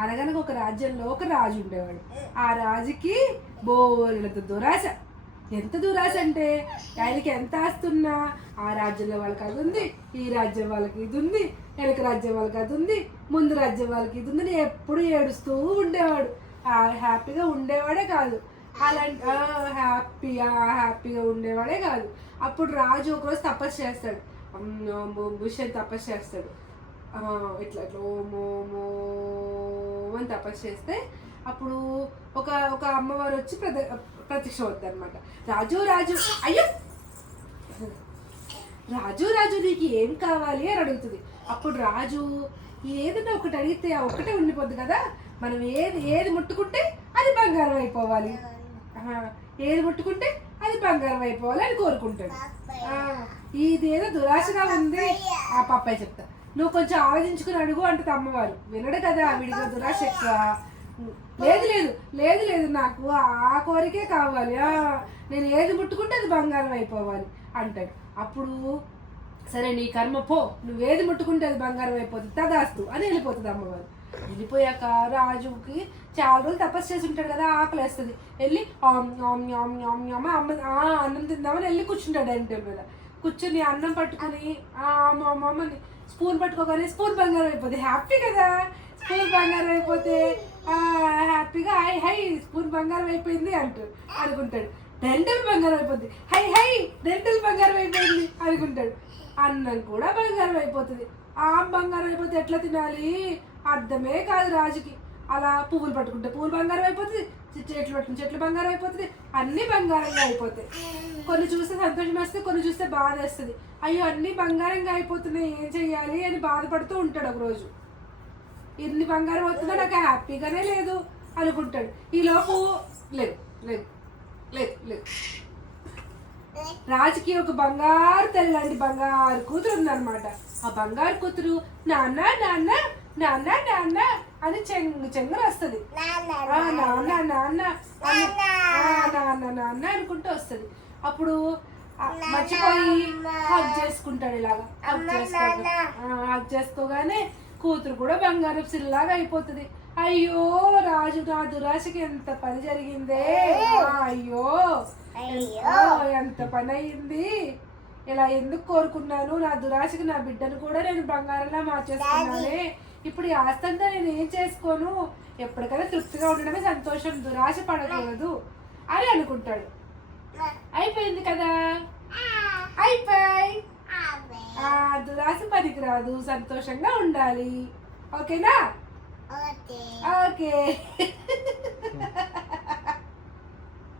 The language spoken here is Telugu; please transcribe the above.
అనగనగా ఒక రాజ్యంలో ఒక రాజు ఉండేవాడు. ఆ రాజుకి బోలెడంత దురాశ. ఎంత దురాశ అంటే ఆయనకి ఎంత ఆస్తున్నా ఆ రాజ్యంలో వాళ్ళకి అది ఉంది, ఈ రాజ్యం వాళ్ళకి ఇది ఉంది, వెనక రాజ్యం వాళ్ళకి అది ఉంది, ముందు రాజ్యం వాళ్ళకి ఇది ఉంది, ఎప్పుడు ఏడుస్తూ ఉండేవాడు. హ్యాపీగా ఉండేవాడే కాదు. అలాంటి హ్యాపీగా ఉండేవాడే కాదు. అప్పుడు రాజు ఒకరోజు తపస్సు చేస్తాడు. విషయం తపస్సు చేస్తాడు. ఇట్లా ఇట్లా ఓమో అని తపస్సు చేస్తే అప్పుడు ఒక ఒక అమ్మవారు వచ్చి ప్రత్యక్షం అవుతుంది అనమాట. రాజు రాజు అయ్యో రాజు రాజు నీకు ఏం కావాలి అని అడుగుతుంది. అప్పుడు రాజు ఏదైనా ఒకటి అడిగితే ఆ ఒక్కటే ఉండిపోద్ది కదా, మనం ఏది ముట్టుకుంటే అది బంగారం అయిపోవాలి, ఏది ముట్టుకుంటే అది బంగారం అయిపోవాలి అని కోరుకుంటాడు. ఇదేదో దురాశగా ఉంది. ఆ పప్పాయి చెప్తా, నువ్వు కొంచెం ఆలోచించుకుని అడుగు అంటుంది అమ్మవారు. వినడు కదా, వీడికి దురాశ ఎక్కువ. లేదు లేదు లేదు లేదు నాకు ఆ కోరికే కావాలి, నేను ఏది ముట్టుకుంటే అది బంగారం అయిపోవాలి అంటాడు. అప్పుడు సరే నీ కర్మ పో, నువ్వేది ముట్టుకుంటే అది బంగారం అయిపోతుంది, తదాస్తు అని వెళ్ళిపోతుంది అమ్మవారు. వెళ్ళిపోయాక రాజుకి చాలా రోజులు తపస్సు చేసి ఉంటాడు కదా, ఆకలి వేస్తుంది. వెళ్ళి అన్నం తిందామని వెళ్ళి కూర్చుంటాడు డైనింగ్ టేబుల్ మీద. కూర్చొని అన్నం పట్టుకుని అమ్మని స్పూన్ పట్టుకోగానే స్పూన్ బంగారం అయిపోతుంది. హ్యాపీ కదా, స్పూన్ బంగారం అయిపోతే హ్యాపీగా హై హై స్పూన్ బంగారం అయిపోయింది అనుకుంటాడు. డెంటల్ బంగారం అయిపోద్ది, హై హై డెంటల్ బంగారం అయిపోయింది అనుకుంటాడు. అన్నం కూడా బంగారం అయిపోతుంది. బంగారం అయిపోతే ఎట్లా తినాలి అర్థమే కాదు రాజుకి. అలా పువ్వులు పట్టుకుంటే పువ్వులు బంగారం అయిపోతుంది, చెట్లు పట్టుకుంటే చెట్లు బంగారం అయిపోతుంది, అన్నీ బంగారంగా అయిపోతాయి. కొన్ని చూస్తే సంతోషం వస్తుంది, కొన్ని చూస్తే బాధ వేస్తుంది. అయ్యో అన్నీ బంగారంగా అయిపోతున్నాయి, ఏం చెయ్యాలి అని బాధపడుతూ ఉంటాడు. ఒకరోజు ఇన్ని బంగారం అవుతుందో నాకు హ్యాపీగానే లేదు అనుకుంటాడు. ఈలోపు లేదు లేదు లేదు లేదు రాజుకి ఒక బంగారు తెల్లండి బంగారు కూతురు ఉందన్నమాట. ఆ బంగారు కూతురు నాన్న నాన్న నాన్న నాన్న అని చెంగర వస్తుంది. నాన్న నాన్న నాన్న నాన్న అనుకుంటూ వస్తుంది. అప్పుడు మర్చిపోయి హగ్ చేసుకుంటాడు. ఇలాగా హగ్ చేసుకోగానే కూతురు కూడా బంగారు సిల్లాగా అయిపోతుంది. అయ్యో రాజు నా దురాశకి ఎంత పని జరిగిందే, అయ్యో ఎంత పని అయింది, ఇలా ఎందుకు కోరుకున్నాను, నా దురాశకి నా బిడ్డను కూడా నేను బంగారంలా మార్చేసుకున్నానే, ఇప్పుడు ఈ ఆస్తంతా నేను ఏం చేసుకోను, ఎప్పటికైనా తృప్తిగా ఉండడమే సంతోషం, దురాశ పడకూడదు అని అనుకుంటాడు. అయిపోయింది కదా, అయిపోయి దురాశ పనికిరాదు, సంతోషంగా ఉండాలి. ఓకేనా? ఓకే.